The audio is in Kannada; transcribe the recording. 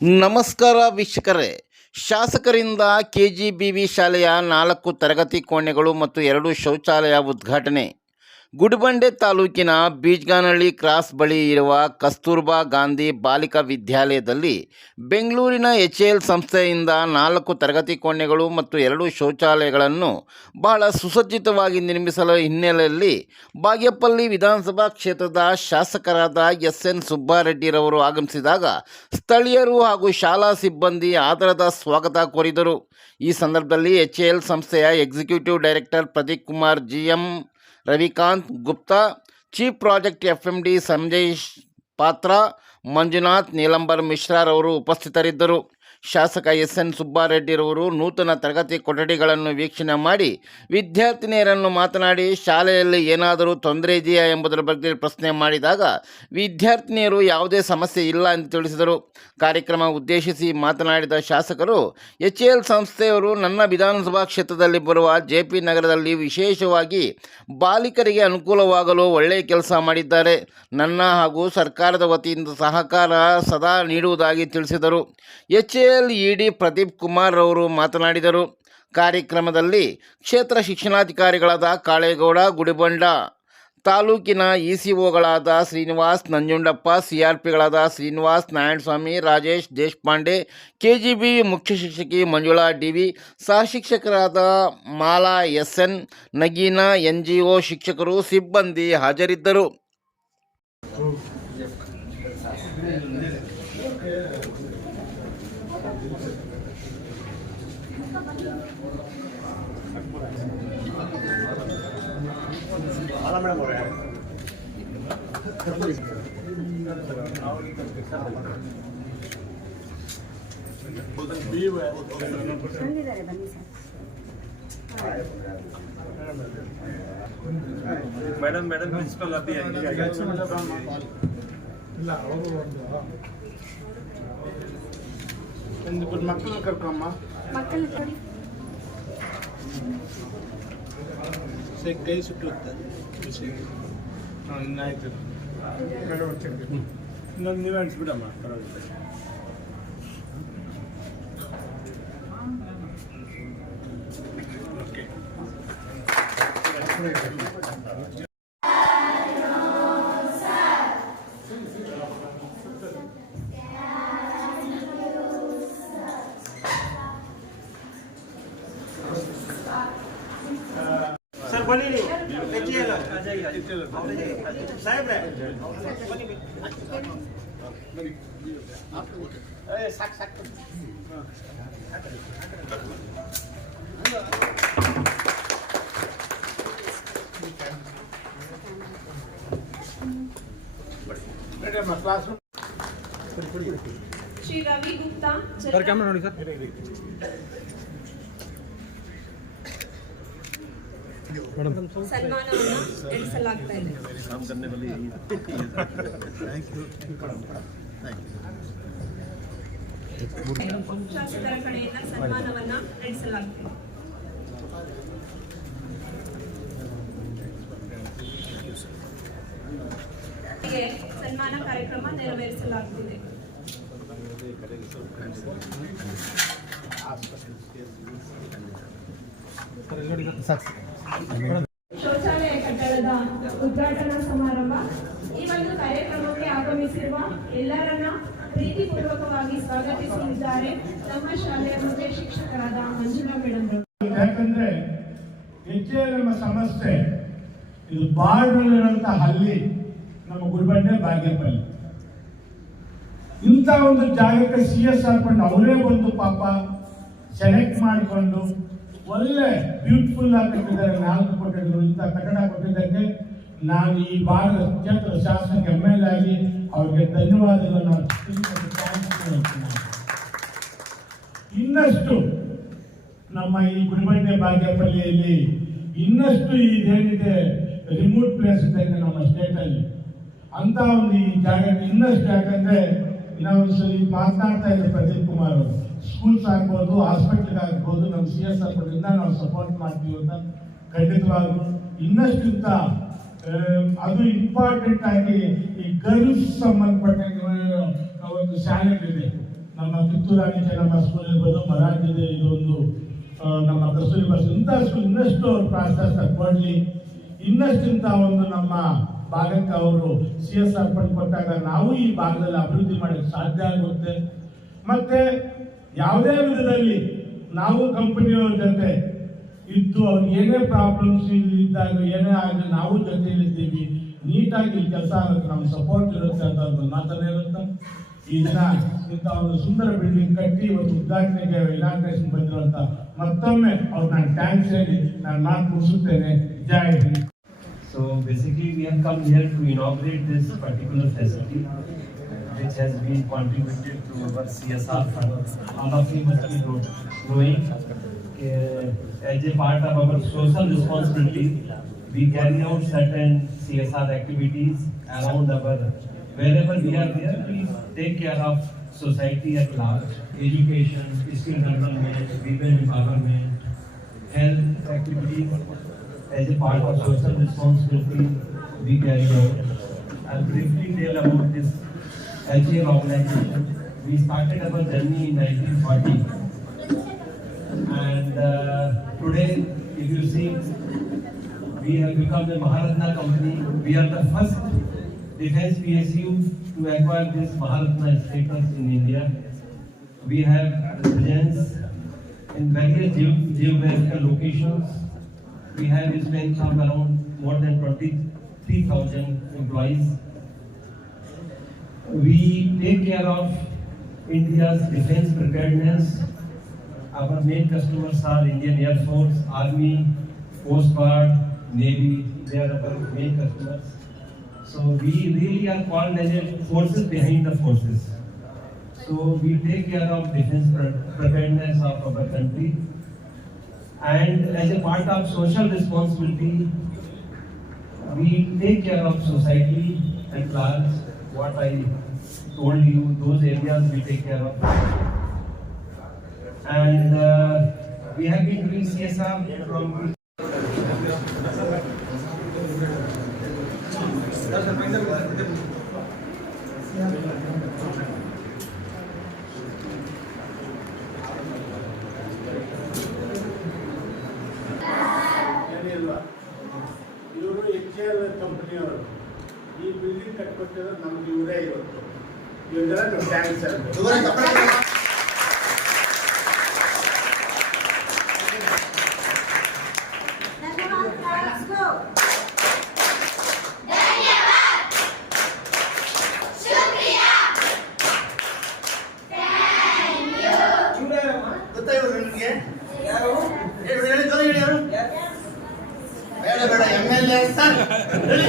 ನಮಸ್ಕಾರ ವೀಕ್ಷಕರೇ. ಶಾಸಕರಿಂದ ಕೆಜಿಬಿವಿ ಶಾಲೆಯ 4 ತರಗತಿ ಕೋಣೆಗಳು ಮತ್ತು 2 ಶೌಚಾಲಯ ಉದ್ಘಾಟನೆ. ಗುಡಿಬಂಡೆ ತಾಲೂಕಿನ ಬೀಜ್ಗಾನಹಳ್ಳಿ ಕ್ರಾಸ್ ಬಳಿ ಇರುವ ಕಸ್ತೂರ್ಬಾ ಗಾಂಧಿ ಬಾಲಿಕಾ ವಿದ್ಯಾಲಯದಲ್ಲಿ ಬೆಂಗಳೂರಿನ HAL ಸಂಸ್ಥೆಯಿಂದ 4 ತರಗತಿ ಕೋಣೆಗಳು ಮತ್ತು 2 ಶೌಚಾಲಯಗಳನ್ನು ಬಹಳ ಸುಸಜ್ಜಿತವಾಗಿ ನಿರ್ಮಿಸಲು ಹಿನ್ನೆಲೆಯಲ್ಲಿ ಬಾಗೇಪಲ್ಲಿ ವಿಧಾನಸಭಾ ಕ್ಷೇತ್ರದ ಶಾಸಕರಾದ SN ಸುಬ್ಬಾರೆಡ್ಡಿರವರು ಆಗಮಿಸಿದಾಗ ಸ್ಥಳೀಯರು ಹಾಗೂ ಶಾಲಾ ಸಿಬ್ಬಂದಿ ಆದರದ ಸ್ವಾಗತ ಕೋರಿದರು. ಈ ಸಂದರ್ಭದಲ್ಲಿ HAL ಸಂಸ್ಥೆಯ executive director Pradeep Kumar, GM Ravikant Gupta, chief project FMD Sanjay ಪಾತ್ರ, ಮಂಜುನಾಥ್, ನೀಲಂಬರ್ ಮಿಶ್ರಾರವರು ಉಪಸ್ಥಿತರಿದ್ದರು. ಶಾಸಕ SN ಸುಬ್ಬಾರೆಡ್ಡಿರವರು ನೂತನ ತರಗತಿ ಕೊಠಡಿಗಳನ್ನು ವೀಕ್ಷಣೆ ಮಾಡಿ ವಿದ್ಯಾರ್ಥಿನಿಯರನ್ನು ಮಾತನಾಡಿ ಶಾಲೆಯಲ್ಲಿ ಏನಾದರೂ ತೊಂದರೆ ಇದೆಯಾ ಎಂಬುದರ ಬಗ್ಗೆ ಪ್ರಶ್ನೆ ಮಾಡಿದಾಗ ವಿದ್ಯಾರ್ಥಿನಿಯರು ಯಾವುದೇ ಸಮಸ್ಯೆ ಇಲ್ಲ ಎಂದು ತಿಳಿಸಿದರು. ಕಾರ್ಯಕ್ರಮ ಉದ್ದೇಶಿಸಿ ಮಾತನಾಡಿದ ಶಾಸಕರು, HAL ಸಂಸ್ಥೆಯವರು ನನ್ನ ವಿಧಾನಸಭಾ ಕ್ಷೇತ್ರದಲ್ಲಿ ಬರುವ JP ನಗರದಲ್ಲಿ ವಿಶೇಷವಾಗಿ ಬಾಲಿಕರಿಗೆ ಅನುಕೂಲವಾಗಲು ಒಳ್ಳೆಯ ಕೆಲಸ ಮಾಡಿದ್ದಾರೆ. ನನ್ನ ಹಾಗೂ ಸರ್ಕಾರದ ವತಿಯಿಂದ ಸಹಕಾರ ಸದಾ ನೀಡುವುದಾಗಿ ತಿಳಿಸಿದರು. HAL ED ಪ್ರದೀಪ್ ಕುಮಾರ್ ಅವರು ಮಾತನಾಡಿದರು. ಕಾರ್ಯಕ್ರಮದಲ್ಲಿ ಕ್ಷೇತ್ರ ಶಿಕ್ಷಣಾಧಿಕಾರಿಗಳಾದ ಕಾಳೇಗೌಡ, ಗುಡಿಬಂಡ ತಾಲೂಕಿನ ECOಗಳಾದ ಶ್ರೀನಿವಾಸ್ ನಂಜುಂಡಪ್ಪ, CRPಗಳಾದ ಶ್ರೀನಿವಾಸ್ ನಾರಾಯಣಸ್ವಾಮಿ, ರಾಜೇಶ್ ದೇಶಪಾಂಡೆ, KGB ಮುಖ್ಯ ಶಿಕ್ಷಕಿ ಮಂಜುಳಾ DV, ಸಹ ಶಿಕ್ಷಕರಾದ ಮಾಲಾ SN, ನಗೀನಾ, NGO ಶಿಕ್ಷಕರು, ಸಿಬ್ಬಂದಿ ಹಾಜರಿದ್ದರು. मैडम प्रिंसिपल अभी ಇಲ್ಲ ಅವರು ಒಂದು ಮಕ್ಕಳನ್ನ ಕರ್ಕಮ್ಮ ಕೈ ಸುಟ್ಟು ಇನ್ನಾಯ್ತು ಇನ್ನೊಂದು ನೀವೇ ಅನಿಸ್ಬಿಡಮ್ಮ ಪರವಾಗಿಲ್ಲ. ಸರ್ ಬನ್ನಿ ಸಾಹೇಬ್ರೆ ಬನ್ನಿ ಸಾಕು ಸಾಕು. ಶ್ರೀ ರವಿ ಗುಪ್ತಾ ಸರ್ ಕ್ಯಾಮ್ರಾ ನೋಡಿ ಸರ್. ಸನ್ಮಾನವನ್ನು ನಡೆಸಲಾಗ್ತಾ ಇದೆ. ಶಾಸಕರ ಕಡೆಯಿಂದ ಸನ್ಮಾನವನ್ನ ನಡೆಸಲಾಗ್ತಿದೆ. ಸನ್ಮಾನ ಕಾರ್ಯಕ್ರಮ ನೆರವೇರಿಸಲಾಗುತ್ತಿದೆ. ಶೌಚಾಲಯ ಕಟ್ಟಡದ ಉದ್ಘಾಟನಾ ಸಮಾರಂಭ. ಈ ಒಂದು ಕಾರ್ಯಕ್ರಮಕ್ಕೆ ಆಗಮಿಸಿರುವ ಎಲ್ಲರನ್ನ ಪ್ರೀತಿಪೂರ್ವಕವಾಗಿ ಸ್ವಾಗತಿಸಲಿದ್ದಾರೆ ನಮ್ಮ ಶಾಲೆಯ ಮುಖ್ಯ ಶಿಕ್ಷಕರಾದ ಮಂಜುಳಾ ಮೇಡಮ್. ಯಾಕಂದ್ರೆ HAL ನಮ್ಮ ಸಂಸ್ಥೆ ಇದು ಬಾರ್ಡರ್ನಲ್ಲಿರುವಂತ ಹಳ್ಳಿ ನಮ್ಮ ಗುಡಿಬಂಡೆ ಬಾಗೇಪಲ್ಲಿ. ಇಂಥ ಒಂದು ಜಾಗಕ್ಕೆ CSR ಫಂಡ್ ಅವರೇ ಬಂದು ಪಾಪ ಸೆಲೆಕ್ಟ್ ಮಾಡಿಕೊಂಡು ಒಳ್ಳೆ ಬ್ಯೂಟಿಫುಲ್ ಆಗಿ ಕಟ್ಟಿದ್ದಾರೆ. 4 ಕೊಠಡಿಗಳು. ಇಂಥ ಕಟ್ಟಡ ಕೊಟ್ಟಿದ್ದಕ್ಕೆ ನಾನು ಈ ಭಾಗದ ಕ್ಷೇತ್ರ ಶಾಸಕ MLA ಆಗಿ ಅವರಿಗೆ ಧನ್ಯವಾದಗಳನ್ನು ಇನ್ನಷ್ಟು ನಮ್ಮ ಈ ಗುಡಿಬಂಡೆ ಬಾಗೇಪಲ್ಲಿಯಲ್ಲಿ ಇನ್ನಷ್ಟು ಇದೇನಿದೆ ರಿಮೋಟ್ ಪ್ಲೇಸ್ ಇದೆ ನಮ್ಮ ಸ್ಟೇಟಲ್ಲಿ ಅಂತ ಒಂದು ಈ ಜಾಗ ಇನ್ನಷ್ಟು. ಯಾಕಂದ್ರೆ ನಾವು ಮಾತನಾಡ್ತಾ ಇದ್ದೆ ಪ್ರದೀಪ್ ಕುಮಾರ್ ಅವರು, ಸ್ಕೂಲ್ಸ್ ಆಗ್ಬೋದು, ಹಾಸ್ಪಿಟಲ್ ಆಗ್ಬೋದು, ನಮ್ಮ CSR ಫಂಡಿಂದ ನಾವು ಸಪೋರ್ಟ್ ಮಾಡ್ತೀವಿ ಅಂತ ಖಂಡಿತವಾಗ್ಲೂ ಇನ್ನಷ್ಟಿಂತ ಅದು ಇಂಪಾರ್ಟೆಂಟ್ ಆಗಿ ಈ ಗರ್ಲ್ಸ್ ಸಂಬಂಧಪಟ್ಟ ಒಂದು ಶಾಲೆಗಳಿದೆ. ನಮ್ಮ ಕಿತ್ತೂರಾಣಿ ಚೆನ್ನಮ್ಮ ಸ್ಕೂಲ್ ಇರ್ಬೋದು, ಮರಾಠಿದೆ ಇದೊಂದು ನಮ್ಮ ಕಸ್ತೂರಿ ಬಸ್ ಇಂಥ ಸ್ಕೂಲ್ ಇನ್ನಷ್ಟು ಅವ್ರು ಪ್ರಾಶಸ್ತ್ಯ ಕೊಡಲಿ. ಇನ್ನಷ್ಟಿಂತ ಒಂದು ನಮ್ಮ ಭಾಗಕ್ಕೆ ಅವರು CSR ಫಂಡ್ ಕೊಟ್ಟಾಗ ನಾವು ಈ ಭಾಗದಲ್ಲಿ ಅಭಿವೃದ್ಧಿ ಮಾಡಕ್ಕೆ ಸಾಧ್ಯ ಆಗುತ್ತೆ. ಮತ್ತೆ ಯಾವುದೇ ವಿಧದಲ್ಲಿ ನಾವು ಕಂಪನಿಯವ್ರ ಜೊತೆ ಇದ್ದು ಅವ್ರಿಗೆ ಏನೇ ಪ್ರಾಬ್ಲಮ್ಸ್ ಇದ್ದಾಗ ಏನೇ ಆಗಲಿ ನಾವು ಜೊತೆಯಲ್ಲಿದ್ದೀವಿ, ನೀಟಾಗಿ ಕೆಲಸ ಆಗುತ್ತೆ, ನಮ್ಮ ಸಪೋರ್ಟ್ ಇರುತ್ತೆ ಅಂತ ಒಂದು ಮಾತನ್ನಿರುತ್ತೆ. ಈ ದಿನ ಇಂಥ ಒಂದು ಸುಂದರ ಬಿಲ್ಡಿಂಗ್ ಕಟ್ಟಿ ಇವತ್ತು ಉದ್ಘಾಟನೆಗೆ ಇನಾಗ್ರೇಷನ್ ಬಂದಿರುವಂತ ಮತ್ತೊಮ್ಮೆ ಅವ್ರು ನಾನು ಥ್ಯಾಂಕ್ಸ್ ಹೇಳಿ ನಾನು ಮಾತು ಮುಗಿಸುತ್ತೇನೆ. ಜೈ Hind. So basically we have come here to inaugurate this particular facility which has been contributed to our CSR fund. All of you must be knowing as a part of our social responsibility we carry out certain CSR activities around our wherever we are there. We take care of society at large, education, skill development, women empowerment, health activities. As a part of social responsibility we carry out. I'll briefly tell about this HAL organization. We started our journey in 1940 and today if you see we have become a Maharatna company. We are the first defense PSU to acquire this Maharatna status in India. We have presence in various geographical locations. We have a strength of around more than 23,000 employees. We take care of India's defense preparedness. Our main customers are Indian Air Force, Army, Coast Guard, Navy. They are our main customers. So we really are called as a forces behind the forces. So we take care of defense preparedness of our country. And as a part of social responsibility, we take care of society at large. What I told you, those areas we take care of. And we have been doing CSR from ಇವರು HAL ಕಂಪನಿಯವರು ಈ ಬಿಲ್ಡಿಂಗ್ ಕಟ್ಕೊಟ್ಟಿರೋ ನಮ್ಗೆ ಇವರೇ ಇವತ್ತು ಇವರೆಲ್ಲ ನಾವು ಥ್ಯಾಂಕ್ಸ್ ಗೊತ್ತಾಯ್ತು ನಿಮಗೆ ಯಾರು ಹೇಳಿ ಬೇಡ ಬೇಡ MLA ಸರ್ ಹೇಳಿ.